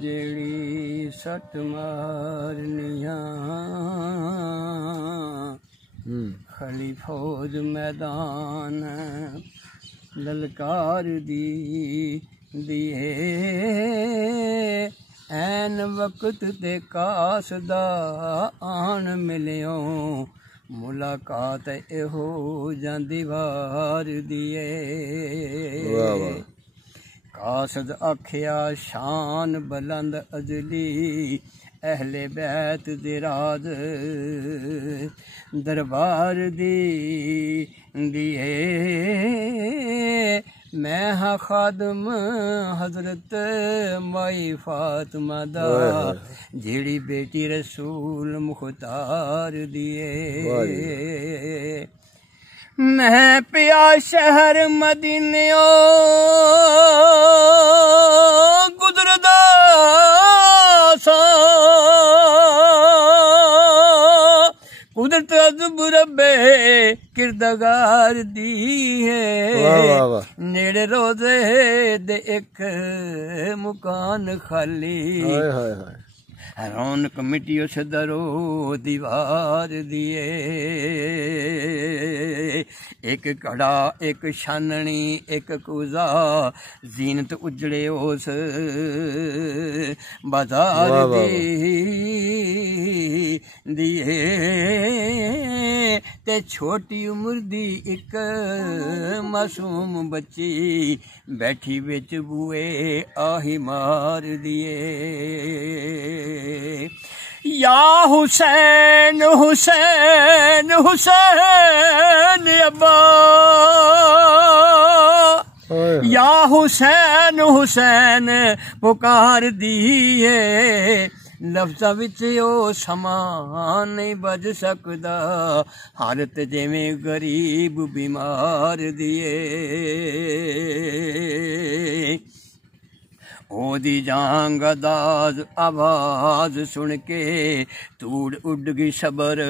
जेड़ी सट मारनिया खली फौज मैदान ललकार दी दिए ऐन वक्त ते कासदा आन मिलियो मुलाकात एहो जांदी वार दिए कासद आखिया शान बुलंद अजली अहले बैत दे राज दरबार दी दिए मैं हाँ खादम हजरत माई फातिमा दा जेड़ी बेटी रसूल मुख्तार दिए मैं पिया शहर मदीनियो गुजरदा सा कुदरत अजब रब्बे किरदगार दी है नेड़े रोजे दे एक मुकान खाली रौनक मिट्टियो से दरो दीवार दिए एक कड़ा एक छाननी एक कुजा जीनत उजड़े उस बाजार दिए ते छोटी उम्र दी एक मासूम बच्ची बैठी बिच बुए आही मार दिए या हुसैन हुसैन हुसैन अब्बा या हुसैन हुसैन पुकार दिए लफ्ज़ां विच ओ समान नहीं बज सकदा हालत जिवें गरीब बीमार दिए ओदी जांग दाज आवाज सुन के तूड़ उड़ गई सबर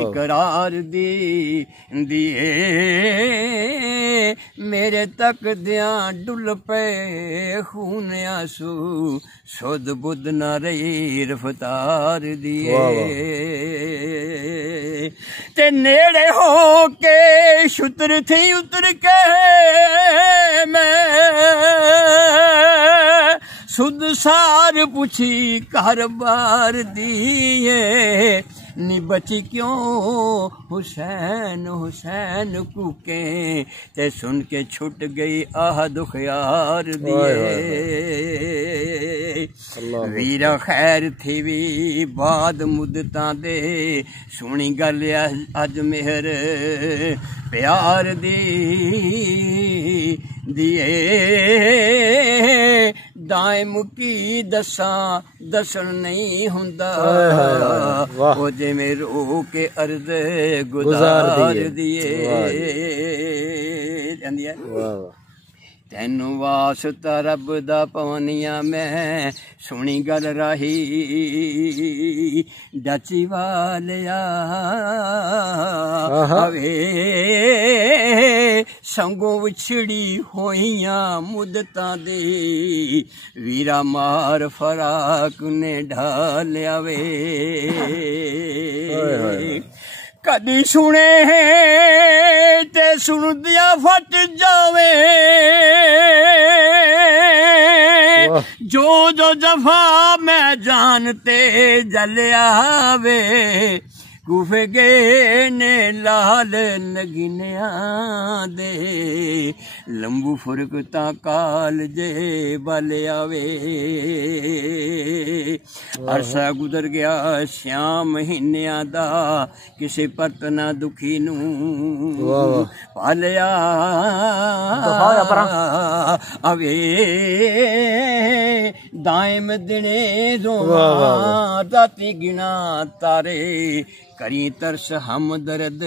इकरार दिए मेरे तक दिया डुल पे खून आंसू सुध बुध न रही रफ्तार दिए ते नेड़े हो के शुतर थी उतर के मैं सुध सार पुछी घर बार दिए नी बची क्यों हुसैन हुसैन कूके ते सुन के छुट गई आह दुखयार दिए वीरा खैर थी भी बाद मुद्दतां दे सुनी गल अज मेहर प्यार दिए दाए मुकी दसा दसन नहीं हुंदा वो जिवें रो के अर्ज गुजार दिए तेनू वास्ता रब दा पवनिया मैं सुनी गल राही डची वालिया हवे संगों विछड़ी होइयां मुद्दतां दी वीरा मार फराक ने ढालिया वे कदी सुने ते सुनदिया फट जावे जो जो जफा मैं जानते जलिया वे कूफे गए ने लाल नगिनिया दे लंबू फुरकता काल जे बल आवे अरसा गुजर गया श्याम महीनिया दा किसे परत ना दुखी नू पालिया अवे दायम दिने जोवा दाती गिना तारे करी तरस हम दर्द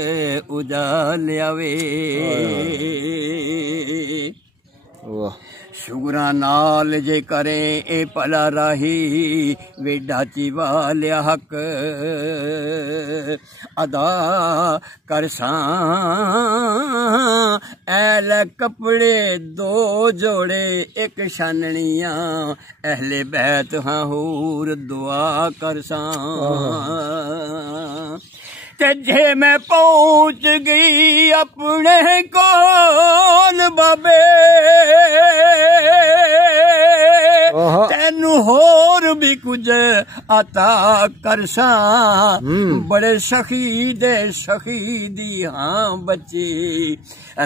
उजाल आवे वाह शुगरा नाल जे करे ए भला राही वे ढाची वालिया हक अदा करसां ऐल कपड़े दो जोड़े एक छाननियां अहले बैत हाँ हूर दुआ करसां ते जे मैं पहुंच गई अपने कोल बाबे तेनू होर भी कुछ अता करसां बड़े शहीदी हाँ बच्चे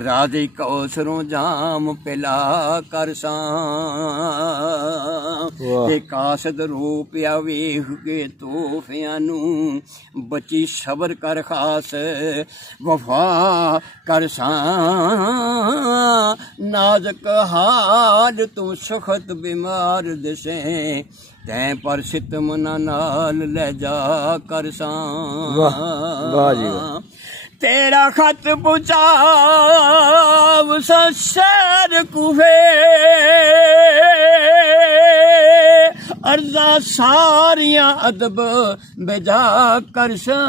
राज़ी कौसरों जाम पिला करसां ते कासद रूपिया वेख के तोहफियां नू बची सबर कर खास वफा करसां नाज़ुक हाल तू सख्त बीमार दिसे तैं पर सितम नाल ले जा करसां तेरा खत पुचाव सर कुफे अर्जा सारियां अदब बेजा करसां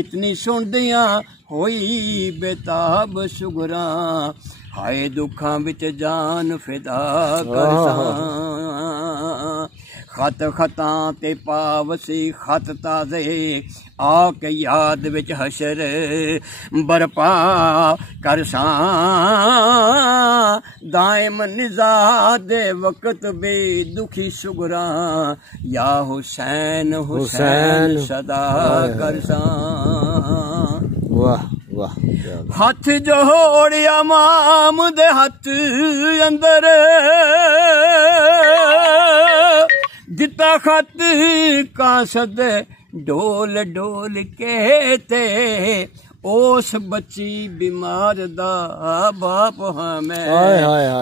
इतनी सुनदियां होई बेताब सुगरा हाय दुखां विच जान फिदा करसां खत खतां ते पावसी खत ताज़े आके याद विच हशर बरपा करसां दाइम निज़ा दे वक़्त बे दुखी सुगरा या हुसैन हुसैन सदा करसां वाह वाह हथ जोड़िया माम दे हथ अंदर दिता खत कासद डोल डोल के ते ओस बच्ची बीमार दा बाप हाँ मैं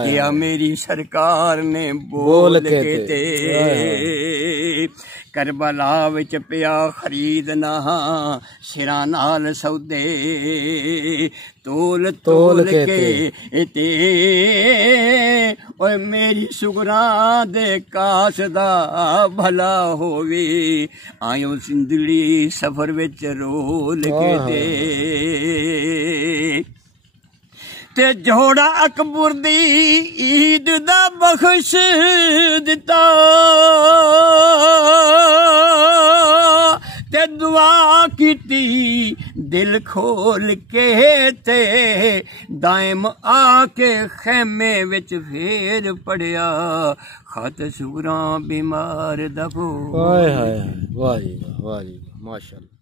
क्या मेरी सरकार ने बोल के ते करबला विच पिया खरीद ना सिरा नाल सौदे तोल तोल के ते ओए मेरी सुगरा दे काश दा भला होवे आयो जिंदड़ी सफर विच रोल के ते जोड़ा अकबर दी ईद दा बख्श दिता ते दुआ कीती दिल खोल के ते दाइम आके खेमे विच फेर पड़िया खत सुगरा बीमार दबो वाह वाह माशाअल्लाह।